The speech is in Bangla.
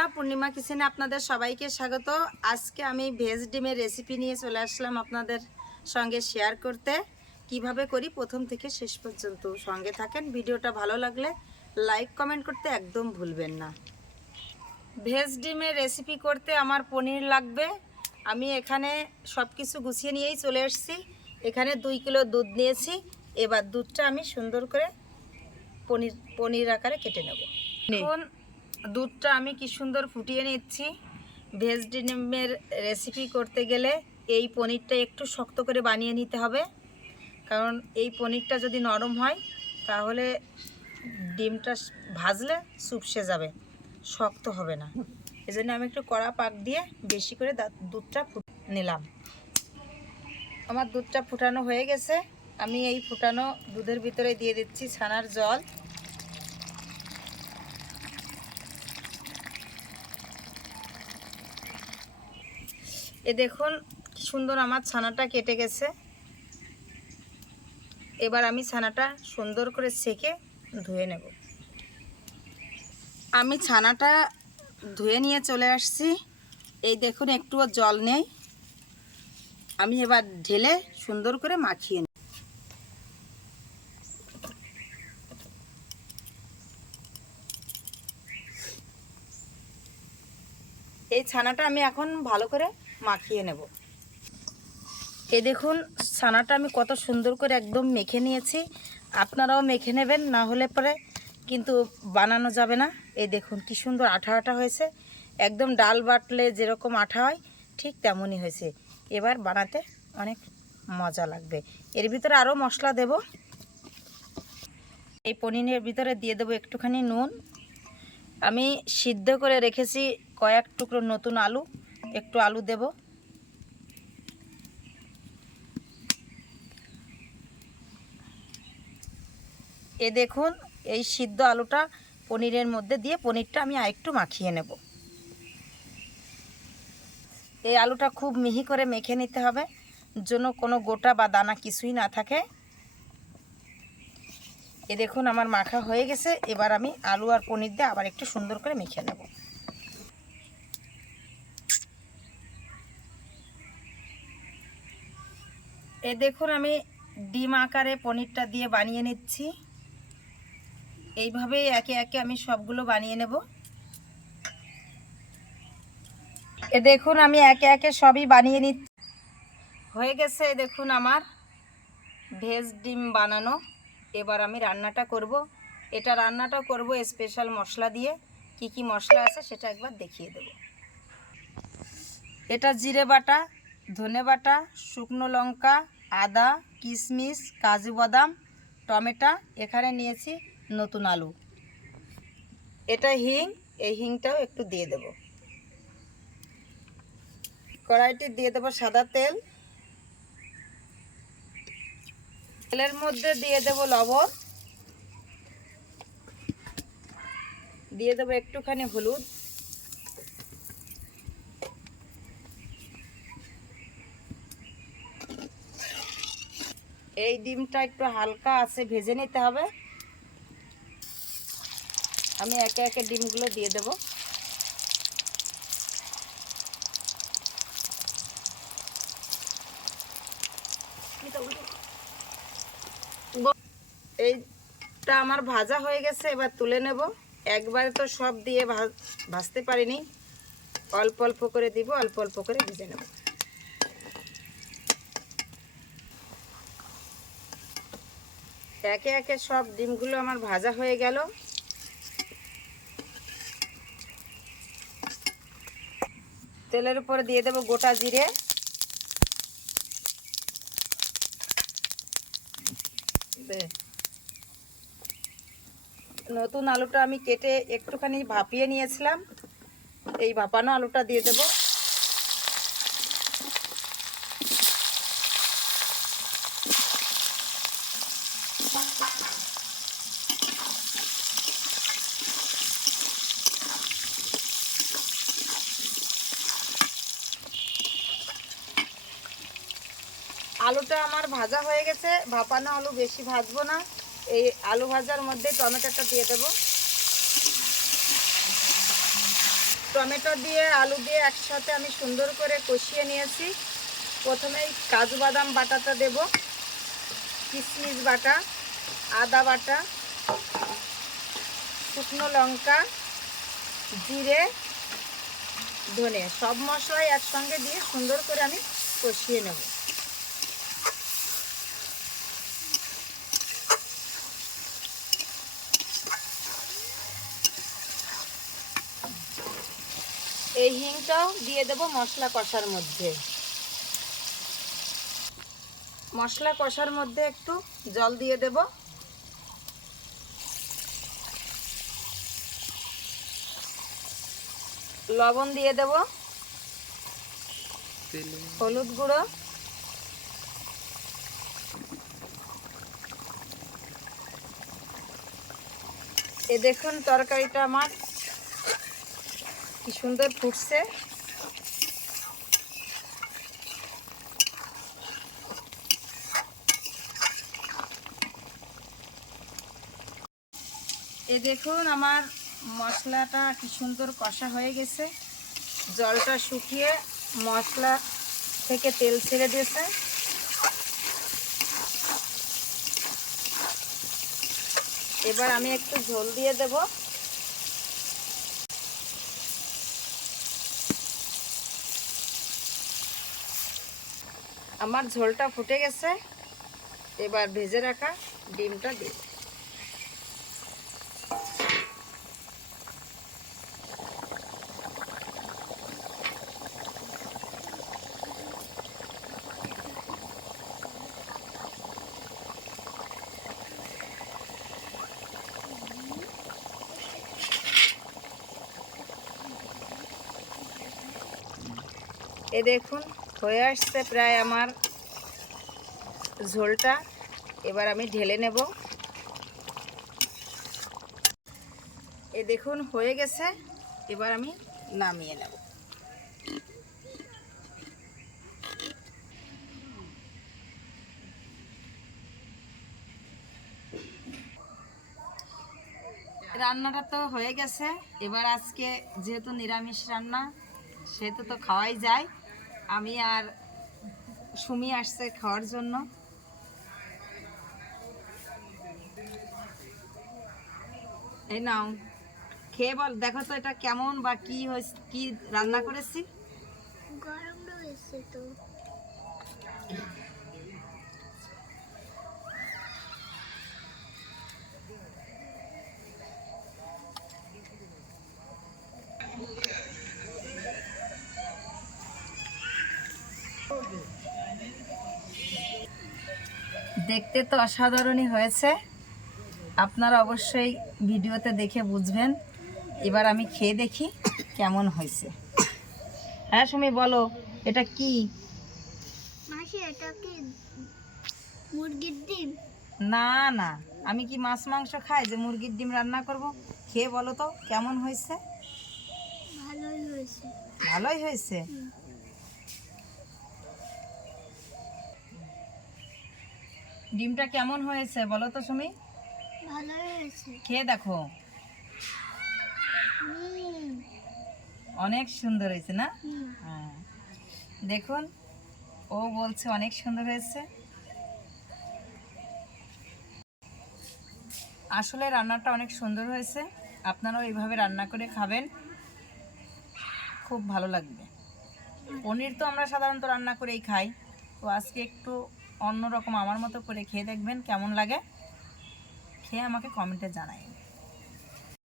বন্ধুরা, পূর্ণিমা কিচেনে আপনাদের সবাইকে স্বাগত। আজকে আমি ভেজ ডিমের রেসিপি নিয়ে চলে আসলাম আপনাদের সঙ্গে শেয়ার করতে। কিভাবে করি প্রথম থেকে শেষ পর্যন্ত সঙ্গে থাকেন। ভিডিওটা ভালো লাগলে লাইক কমেন্ট করতে একদম ভুলবেন না। ভেজ ডিমের রেসিপি করতে আমার পনির লাগবে। আমি এখানে সব কিছু গুছিয়ে নিয়েই চলে এসেছি। এখানে 2 কিলো দুধ নিয়েছি। এবার দুধটা আমি সুন্দর করে পনির আকারে কেটে নেব। এখন দুধটা আমি কি সুন্দর ফুটিয়ে নিচ্ছি। ভেজ ডিমের রেসিপি করতে গেলে এই পনিরটা একটু শক্ত করে বানিয়ে নিতে হবে, কারণ এই পনিরটা যদি নরম হয় তাহলে ডিমটা ভাজলে চুপসে যাবে, শক্ত হবে না। এজন্য আমি একটু কড়া পাক দিয়ে বেশি করে দুধটা নিলাম। আমার দুধটা ফুটানো হয়ে গেছে। আমি এই ফুটানো দুধের ভিতরে দিয়ে দিচ্ছি ছানার জল। এ দেখুন কি সুন্দর আমার ছানাটা কেটে গেছে। এবার আমি ছানাটা সুন্দর করে ছেঁকে ধুয়ে নেব। আমি ছানাটা ধুয়ে নিয়ে চলে আসছি। এই দেখুন একটুও জল নেই। আমি এবার ঢেলে সুন্দর করে মাখিয়ে নেব। এই ছানাটা আমি এখন ভালো করে মাখিয়ে নেব। এই দেখুন ছানাটা আমি কত সুন্দর করে একদম মেখে নিয়েছি। আপনারাও মেখে নেবেন, না হলে পরে কিন্তু বানানো যাবে না। এই দেখুন কি সুন্দর আঠা আঠা হয়েছে, একদম ডাল বাটলে যেরকম আঠা হয় ঠিক তেমনই হয়েছে। এবার বানাতে অনেক মজা লাগবে। এর ভিতরে আরও মশলা দেব। এই পনিরের ভিতরে দিয়ে দেবো একটুখানি নুন। আমি সিদ্ধ করে রেখেছি কয়েক টুকরো নতুন আলু, একটু আলু দেব। এ দেখুন এই সিদ্ধ আলুটা পনিরের মধ্যে দিয়ে পনিরটা আমি আরেকটু মাখিয়ে নেব। এই আলুটা খুব মিহি করে মেখে নিতে হবে, যেন কোনো গোটা বা দানা কিছুই না থাকে। এ দেখুন আমার মাখা হয়ে গেছে। এবার আমি আলু আর পনির দিয়ে আবার একটু সুন্দর করে মেখে নেব। এ দেখুন আমি ডিম আকারে পনিরটা দিয়ে বানিয়ে নিচ্ছি। এইভাবে একে একে আমি সবগুলো বানিয়ে নেব। এ দেখুন আমি একে একে সবই বানিয়ে নিচ্ছি। হয়ে গেছে এ দেখুন আমার ভেজ ডিম বানানো। এবার আমি রান্নাটা করব। এটা রান্নাটা করব স্পেশাল মশলা দিয়ে। কি কি মশলা আছে সেটা একবার দেখিয়ে দেব। এটা জিরে বাটা, ধনে বাটা, শুকনো লঙ্কা, আদা, কিশমিশ, কাজু বাদাম, টমেটো, এখানে নিয়েছি নতুন আলু। এটা হিং, এই হিংটাও একটু দিয়ে দেব। কড়াইটি দিয়ে দেব সাদা তেল। তেলের মধ্যে দিয়ে দেব লবণ, দিয়ে দেব একটুখানি হলুদ, এই ডিমটা একটু হালকা আছে ভেজে নিতে হবে। আমি একে একে ডিমগুলো দিয়ে দেব। এইটা আমার ভাজা হয়ে গেছে, এবার তুলে নেব। একবারে তো সব দিয়ে ভাজতে পারিনি, অল্প অল্প করে দিব, অল্প অল্প করে ভেজে নেব। একে একে সব ডিমগুলো আমার ভাজা হয়ে গেল। তেলের উপরে দিয়ে দেব গোটা জিরে, নতুন আলুটা আমি কেটে একটুখানি ভাপিয়ে নিয়েছিলাম, এই ভাপানো আলুটা দিয়ে দেব। আলুটা আমার ভাজা হয়ে গেছে। ভাপানো আলু বেশি ভাজবো না। এই আলু ভাজার মধ্যে টমেটোটা দিয়ে দেব। টমেটো দিয়ে আলু দিয়ে একসাথে আমি সুন্দর করে কষিয়ে নিয়েছি। প্রথমেই কাজু বাদাম বাটাটা দেব, কিশমিশ বাটা, আদা বাটা, শুকনো লঙ্কা, জিরে, ধনে সব মশলাই একসঙ্গে দিয়ে সুন্দর করে আমি কষিয়ে নেব। এই হিংটাও দিয়ে দেব মশলা কষার মধ্যে। মশলা কষার মধ্যে একটু জল দিয়ে দেব। লবণ দিয়ে দেব, হলুদ গুঁড়ো, এ দেখুন তরকারিটা আমার কি সুন্দর ফুটছে। এ দেখুন আমার মশলাটা কি সুন্দর কষা হয়ে গেছে, জলটা শুকিয়ে মশলা থেকে তেল ছেড়ে দিয়েছে। এবার আমি একটু ঝোল দিয়ে দেব। আমার ঝোলটা ফুটে গেছে, এবার ভেজে রাখা ডিমটা দিয়ে দেব। এ দেখুন হয়ে আসছে প্রায় আমার ঝোলটা। এবার আমি ঢেলে নেব। এ দেখুন হয়ে গেছে, এবার আমি নামিয়ে নেব। রান্নাটা তো হয়ে গেছে। এবার আজকে যেহেতু নিরামিষ রান্না সেহেতু তো খাওয়াই যায়। আমি আর সুমি আসছে খাওয়ার জন্য। এই নাও খেয়ে বল, দেখো তো এটা কেমন বা কি হয়েছে, কি রান্না করেছি। গরম রয়েছে তো। দেখতে তো অসাধারণই হয়েছে, আপনারা অবশ্যই ভিডিওতে দেখে বুঝবেন। এবার আমি খেয়ে দেখি কেমন হয়েছে। হ্যাঁ সুমি বলো, এটা কি? মাসি এটা কি মুরগির ডিম? না না, আমি কি মাছ মাংস খাই যে মুরগির ডিম রান্না করব? খেয়ে বলো তো কেমন হয়েছে। ভালোই হয়েছে। ভালোই হয়েছে। ডিমটা কেমন হয়েছে বলো তো সুমি। ভালোই হয়েছে। খেয়ে দেখো, হুম অনেক সুন্দর হয়েছে না? হুম। হ্যাঁ দেখুন, ও বলছে অনেক সুন্দর হয়েছে। আসলে রান্নাটা অনেক সুন্দর হয়েছে, আপনারাও এইভাবে রান্না করে খাবেন, খুব ভালো লাগবে। পনির তো আমরা সাধারণত রান্না করেই খাই, তো আজকে একটু অন্যরকম আমার মতো করে খেয়ে দেখবেন কেমন লাগে। খেয়ে আমাকে কমেন্টে জানাবেন।